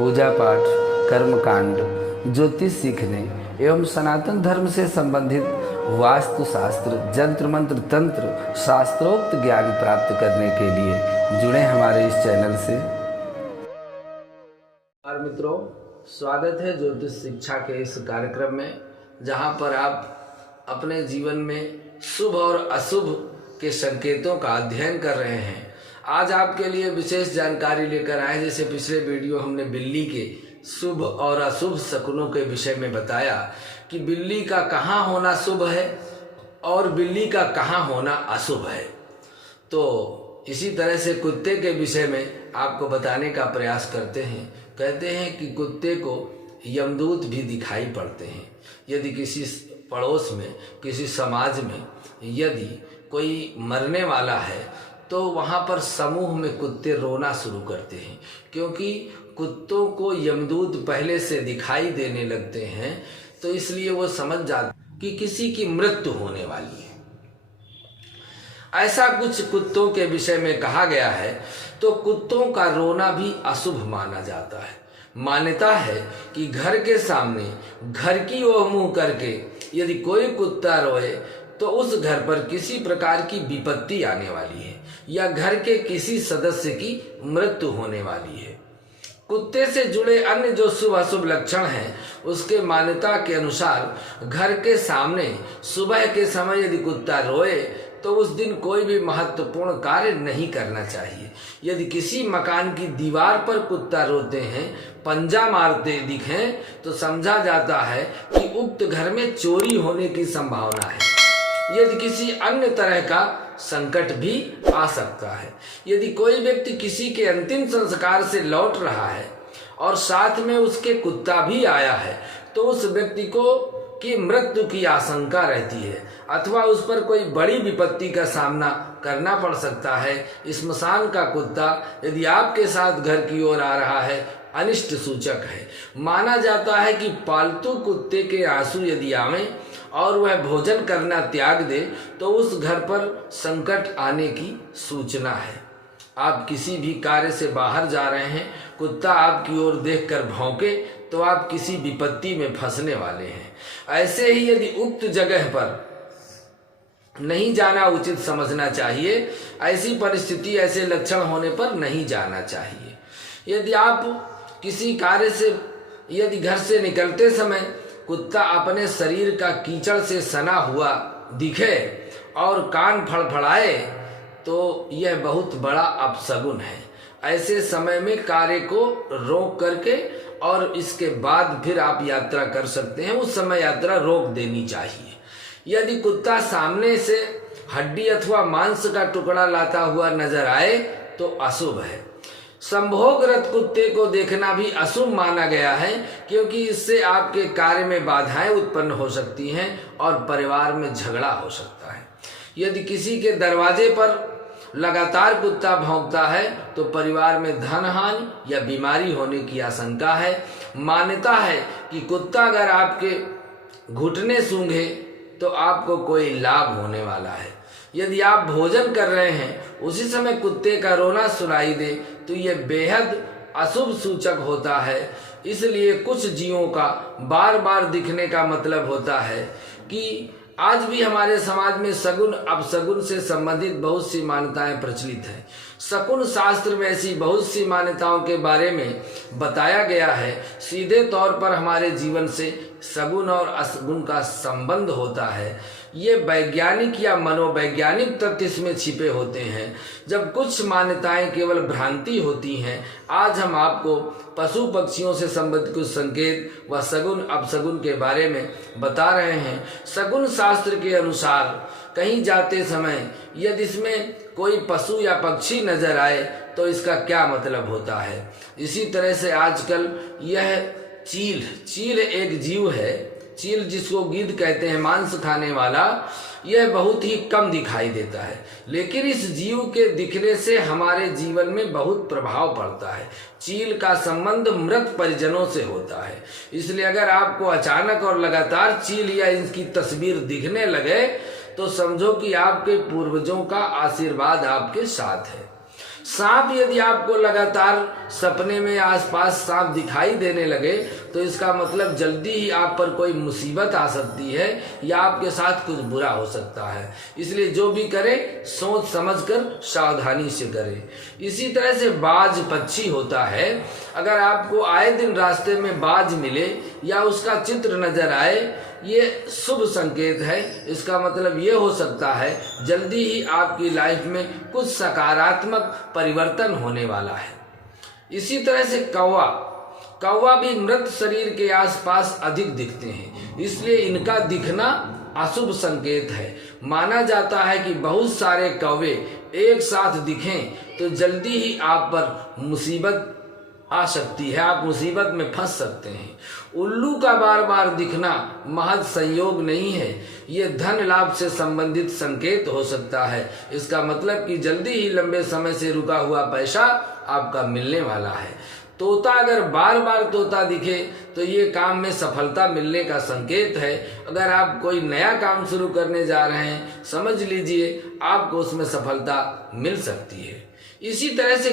पूजा पाठ, कर्मकांड, ज्योतिष सीखने एवं सनातन धर्म से संबंधित वास्तु शास्त्र, जंत्र मंत्र, तंत्र, शास्त्रोक्त ज्ञान प्राप्त करने के लिए जुड़े हमारे इस चैनल से। और मित्रों, स्वागत है ज्योतिष शिक्षा के इस कार्यक्रम में, जहां पर आप अपने जीवन में शुभ और अशुभ के संकेतों का अध्ययन कर रहे हैं। आज आपके लिए विशेष जानकारी लेकर आए। जैसे पिछले वीडियो हमने बिल्ली के शुभ और अशुभ शकुनों के विषय में बताया कि बिल्ली का कहाँ होना शुभ है और बिल्ली का कहाँ होना अशुभ है, तो इसी तरह से कुत्ते के विषय में आपको बताने का प्रयास करते हैं। कहते हैं कि कुत्ते को यमदूत भी दिखाई पड़ते हैं। यदि किसी पड़ोस में, किसी समाज में यदि कोई मरने वाला है तो वहाँ पर समूह में कुत्ते रोना शुरू करते हैं, क्योंकि कुत्तों को यमदूत पहले से दिखाई देने लगते हैं। तो इसलिए वो समझ जाते कि किसी की मृत्यु होने वाली है। ऐसा कुछ कुत्तों के विषय में कहा गया है। तो कुत्तों का रोना भी अशुभ माना जाता है। मान्यता है कि घर के सामने घर की ओर मुंह करके यदि कोई कुत्ता रोए तो उस घर पर किसी प्रकार की विपत्ति आने वाली है या घर के किसी सदस्य की मृत्यु होने वाली है। कुत्ते से जुड़े अन्य जो शुभ अशुभ लक्षण हैं, उसके मान्यता के अनुसार घर के सामने सुबह के समय यदि कुत्ता रोए तो उस दिन कोई भी महत्वपूर्ण कार्य नहीं करना चाहिए। यदि किसी मकान की दीवार पर कुत्ता रोते हैं, पंजा मारते दिखें, तो समझा जाता है कि उक्त घर में चोरी होने की संभावना है। यदि किसी अन्य तरह का संकट भी आ सकता है। यदि कोई व्यक्ति किसी के अंतिम संस्कार से लौट रहा है और साथ में उसके कुत्ता भी आया है, तो उस व्यक्ति को की मृत्यु की आशंका रहती है अथवा उस पर कोई बड़ी विपत्ति का सामना करना पड़ सकता है। स्मशान का कुत्ता यदि आपके साथ घर की ओर आ रहा है, अनिष्ट सूचक है। माना जाता है कि पालतू कुत्ते के आंसू यदि आवें और वह भोजन करना त्याग दे तो उस घर पर संकट आने की सूचना है। आप किसी भी कार्य से बाहर जा रहे हैं, कुत्ता आपकी ओर देखकर भौंके तो आप किसी विपत्ति में फंसने वाले हैं। ऐसे ही यदि उक्त जगह पर नहीं जाना उचित समझना चाहिए। ऐसी परिस्थिति, ऐसे लक्षण होने पर नहीं जाना चाहिए। यदि आप किसी कार्य से यदि घर से निकलते समय कुत्ता अपने शरीर का कीचड़ से सना हुआ दिखे और कान फड़फड़ाए तो यह बहुत बड़ा अपशगुन है। ऐसे समय में कार्य को रोक करके और इसके बाद फिर आप यात्रा कर सकते हैं। उस समय यात्रा रोक देनी चाहिए। यदि कुत्ता सामने से हड्डी अथवा मांस का टुकड़ा लाता हुआ नजर आए तो अशुभ है। संभोगरत कुत्ते को देखना भी अशुभ माना गया है, क्योंकि इससे आपके कार्य में बाधाएं उत्पन्न हो सकती हैं और परिवार में झगड़ा हो सकता है। यदि किसी के दरवाजे पर लगातार कुत्ता भौंकता है तो परिवार में धन हानि या बीमारी होने की आशंका है। मान्यता है कि कुत्ता अगर आपके घुटने सूंघे तो आपको कोई लाभ होने वाला है। यदि आप भोजन कर रहे हैं, उसी समय कुत्ते का रोना सुनाई दे तो यह बेहद अशुभ सूचक होता है। इसलिए कुछ जीवों का बार बार दिखने का मतलब होता है कि आज भी हमारे समाज में सगुन अपशगुन से संबंधित बहुत सी मान्यताएं प्रचलित हैं। शकुन शास्त्र में ऐसी बहुत सी मान्यताओं के बारे में बताया गया है। सीधे तौर पर हमारे जीवन से सगुन और अशगुन का संबंध होता है। ये वैज्ञानिक या मनोवैज्ञानिक तथ्य इसमें छिपे होते हैं, जब कुछ मान्यताएं केवल भ्रांति होती हैं। आज हम आपको पशु पक्षियों से संबंधित कुछ संकेत व सगुन अपशगुन के बारे में बता रहे हैं। शकुन शास्त्र के अनुसार कहीं जाते समय यदि इसमें कोई पशु या पक्षी नजर आए तो इसका क्या मतलब होता है। इसी तरह से आजकल यह चील एक जीव है। चील जिसको गिद्ध कहते हैं, मांस खाने वाला, यह बहुत ही कम दिखाई देता है, लेकिन इस जीव के दिखने से हमारे जीवन में बहुत प्रभाव पड़ता है। चील का संबंध मृत परिजनों से होता है। इसलिए अगर आपको अचानक और लगातार चील या इसकी तस्वीर दिखने लगे तो समझो कि आपके पूर्वजों का आशीर्वाद आपके साथ है। सांप यदि आपको लगातार सपने में आसपास सांप दिखाई देने लगे तो इसका मतलब जल्दी ही आप पर कोई मुसीबत आ सकती है या आपके साथ कुछ बुरा हो सकता है। इसलिए जो भी करें सोच समझकर सावधानी से करें। इसी तरह से बाज पक्षी होता है, अगर आपको आए दिन रास्ते में बाज मिले या उसका चित्र नजर आए, ये शुभ संकेत है। इसका मतलब ये हो सकता है जल्दी ही आपकी लाइफ में कुछ सकारात्मक परिवर्तन होने वाला है। इसी तरह से कौवा भी मृत शरीर के आसपास अधिक दिखते हैं, इसलिए इनका दिखना अशुभ संकेत है। माना जाता है कि बहुत सारे कौवे एक साथ दिखें तो जल्दी ही आप पर मुसीबत आ सकती है, आप मुसीबत में फंस सकते हैं। उल्लू का बार बार दिखना महज संयोग नहीं है, ये धन लाभ से संबंधित संकेत हो सकता है। इसका मतलब कि जल्दी ही लंबे समय से रुका हुआ पैसा आपका मिलने वाला है। तोता अगर बार बार तोता दिखे तो ये काम में सफलता मिलने का संकेत है। अगर आप कोई नया काम शुरू करने जा रहे हैं, समझ लीजिए आपको उसमें सफलता मिल सकती है। इसी तरह से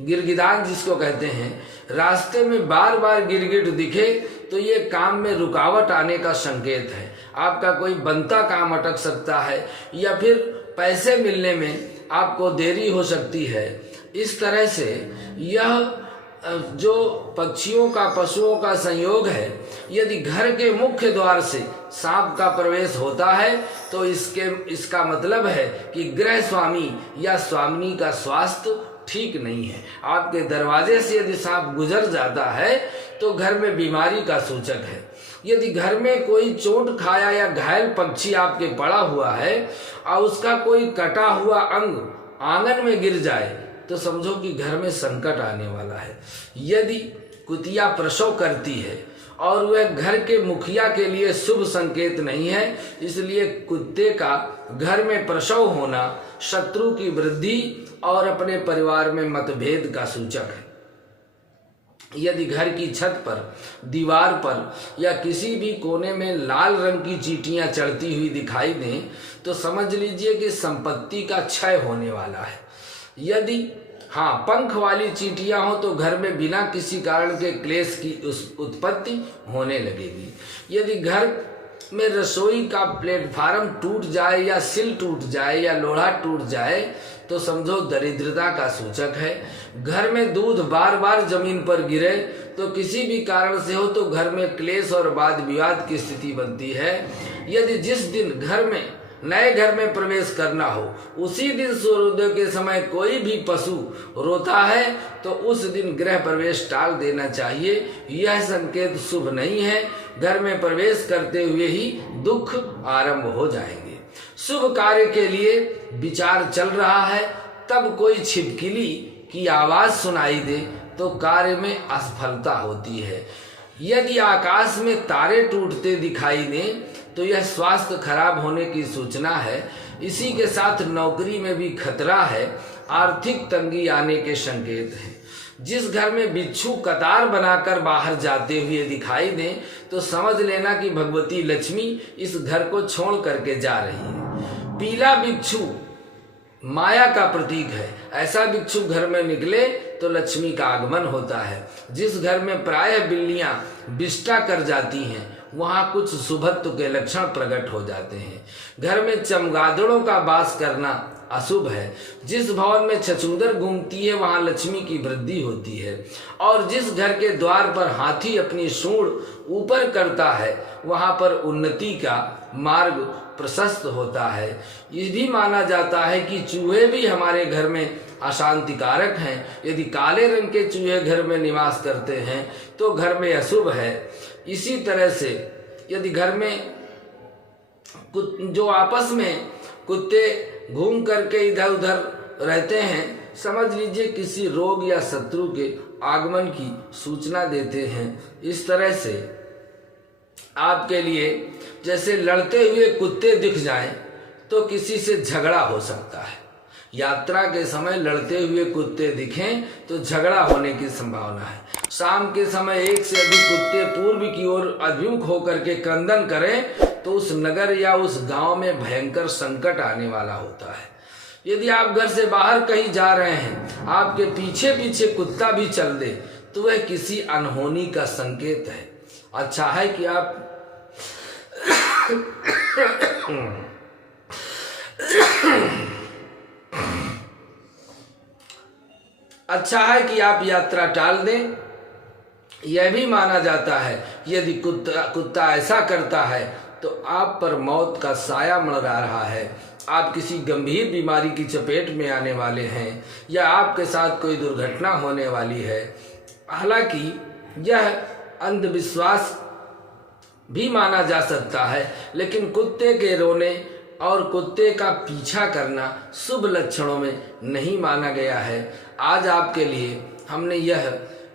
गिरगिदान जिसको कहते हैं, रास्ते में बार बार गिरगिट दिखे तो ये काम में रुकावट आने का संकेत है। आपका कोई बनता काम अटक सकता है या फिर पैसे मिलने में आपको देरी हो सकती है। इस तरह से यह जो पक्षियों का पशुओं का संयोग है, यदि घर के मुख्य द्वार से सांप का प्रवेश होता है तो इसका मतलब है कि गृह स्वामी या स्वामिनी का स्वास्थ्य ठीक नहीं है। आपके दरवाजे से यदि सांप गुजर जाता है तो घर में बीमारी का सूचक है। यदि घर में कोई चोट खाया या घायल पक्षी आपके पड़ा हुआ है और उसका कोई कटा हुआ अंग आंगन में गिर जाए तो समझो कि घर में संकट आने वाला है। यदि कुतिया प्रसव करती है और वह घर के मुखिया के लिए शुभ संकेत नहीं है, इसलिए कुत्ते का घर में प्रसव होना शत्रु की वृद्धि और अपने परिवार में मतभेद का सूचक है। यदि घर की छत पर, दीवार पर या किसी भी कोने में लाल रंग की चींटियां चढ़ती हुई दिखाई दें तो समझ लीजिए कि संपत्ति का क्षय होने वाला है। यदि पंख वाली चींटियां हो तो घर में बिना किसी कारण के क्लेश की उत्पत्ति होने लगेगी। यदि घर में रसोई का प्लेटफार्म टूट जाए या सिल टूट जाए या लोहा टूट जाए तो समझो दरिद्रता का सूचक है। घर में दूध बार बार जमीन पर गिरे तो किसी भी कारण से हो तो घर में क्लेश और वाद विवाद की स्थिति बनती है। यदि जिस दिन नए घर में प्रवेश करना हो उसी दिन सूर्योदय के समय कोई भी पशु रोता है तो उस दिन गृह प्रवेश टाल देना चाहिए। यह संकेत शुभ नहीं है। घर में प्रवेश करते हुए ही दुख आरंभ हो जाएंगे। शुभ कार्य के लिए विचार चल रहा है, तब कोई छिपकली की आवाज सुनाई दे तो कार्य में असफलता होती है। यदि आकाश में तारे टूटते दिखाई दें तो यह स्वास्थ्य खराब होने की सूचना है। इसी के साथ नौकरी में भी खतरा है, आर्थिक तंगी आने के संकेत हैं। जिस घर में बिच्छू कतार बनाकर बाहर जाते हुए दिखाई दें तो समझ लेना कि भगवती लक्ष्मी इस घर को छोड़ करके जा रही है। पीला बिच्छू माया का प्रतीक है। ऐसा बिच्छू घर में निकले तो लक्ष्मी का आगमन होता है। जिस घर में प्रायः बिल्लियां विष्टा कर जाती हैं वहां कुछ शुभत्व के लक्षण प्रकट हो जाते हैं। घर में चमगादड़ों का वास करना अशुभ है। जिस भवन में छछूंदर घूमती है वहां लक्ष्मी की वृद्धि होती है। और जिस घर के द्वार पर हाथी अपनी सूंड ऊपर करता है वहां पर उन्नति का मार्ग प्रशस्त होता है। ये भी माना जाता है कि चूहे भी हमारे घर में अशांतिकारक हैं। यदि काले रंग के चूहे घर में निवास करते हैं तो घर में अशुभ है। इसी तरह से यदि घर में जो आपस में कुत्ते घूम करके इधर उधर रहते हैं, समझ लीजिए किसी रोग या शत्रु के आगमन की सूचना देते हैं। इस तरह से आपके लिए जैसे लड़ते हुए कुत्ते दिख जाएं तो किसी से झगड़ा हो सकता है। यात्रा के समय लड़ते हुए कुत्ते दिखें तो झगड़ा होने की संभावना है। शाम के समय एक से अधिक कुत्ते पूर्व की ओर अभिमुख होकर के क्रंदन करें तो उस नगर या उस गांव में भयंकर संकट आने वाला होता है। यदि आप घर से बाहर कहीं जा रहे हैं, आपके पीछे पीछे कुत्ता भी चल दे तो वह किसी अनहोनी का संकेत है। अच्छा है कि आप यात्रा टाल दें। यह भी माना जाता है यदि कुत्ता ऐसा करता है तो आप पर मौत का साया मंडरा रहा है, आप किसी गंभीर बीमारी की चपेट में आने वाले हैं या आपके साथ कोई दुर्घटना होने वाली है। हालांकि यह अंधविश्वास भी माना जा सकता है, लेकिन कुत्ते के रोने और कुत्ते का पीछा करना शुभ लक्षणों में नहीं माना गया है। आज आपके लिए हमने यह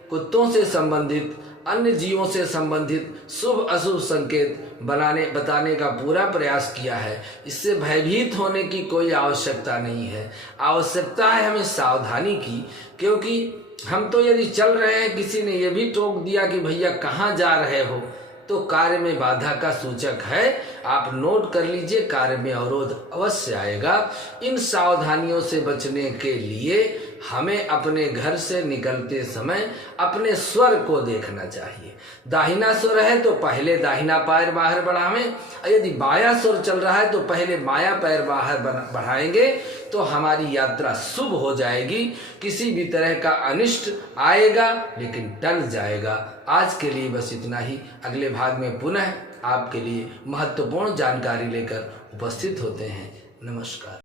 कुत्तों से संबंधित, अन्य जीवों से संबंधित शुभ अशुभ संकेत बताने का पूरा प्रयास किया है। इससे भयभीत होने की कोई आवश्यकता नहीं है। आवश्यकता है हमें सावधानी की, क्योंकि हम तो यदि चल रहे हैं, किसी ने यह भी टोक दिया कि भैया कहाँ जा रहे हो, तो कार्य में बाधा का सूचक है। आप नोट कर लीजिए, कार्य में अवरोध अवश्य आएगा। इन सावधानियों से बचने के लिए हमें अपने घर से निकलते समय अपने स्वर को देखना चाहिए। दाहिना स्वर है तो पहले दाहिना पैर बाहर बढ़ावें, यदि बायां स्वर चल रहा है तो पहले बायां पैर बाहर बढ़ाएंगे तो हमारी यात्रा शुभ हो जाएगी। किसी भी तरह का अनिष्ट आएगा लेकिन टल जाएगा। आज के लिए बस इतना ही। अगले भाग में पुनः आपके लिए महत्वपूर्ण जानकारी लेकर उपस्थित होते हैं। नमस्कार।